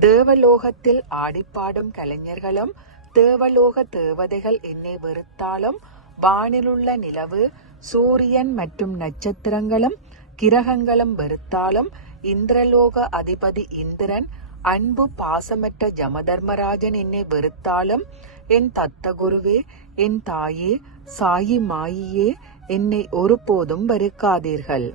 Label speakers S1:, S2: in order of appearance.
S1: தேவலோகத்தில் ஆடிப்பாடும் கலைஞர்களும் தேவலோக தேவதைகள் என்னை வெறுத்தாலும் வானிலுள்ள நிலவு சூரியன் மற்றும் நட்சத்திரங்களும் கிரகங்களும் வெறுத்தாலும் இந்திரலோக அதிபதி இந்திரன் அன்பு பாசமற்ற ஜமதர்மராஜன் என்னை வெறுத்தாலும் என் தத்த குருவே என் தாயே சாயி மாயியே என்னை ஒருபோதும் வெறுக்காதீர்கள்.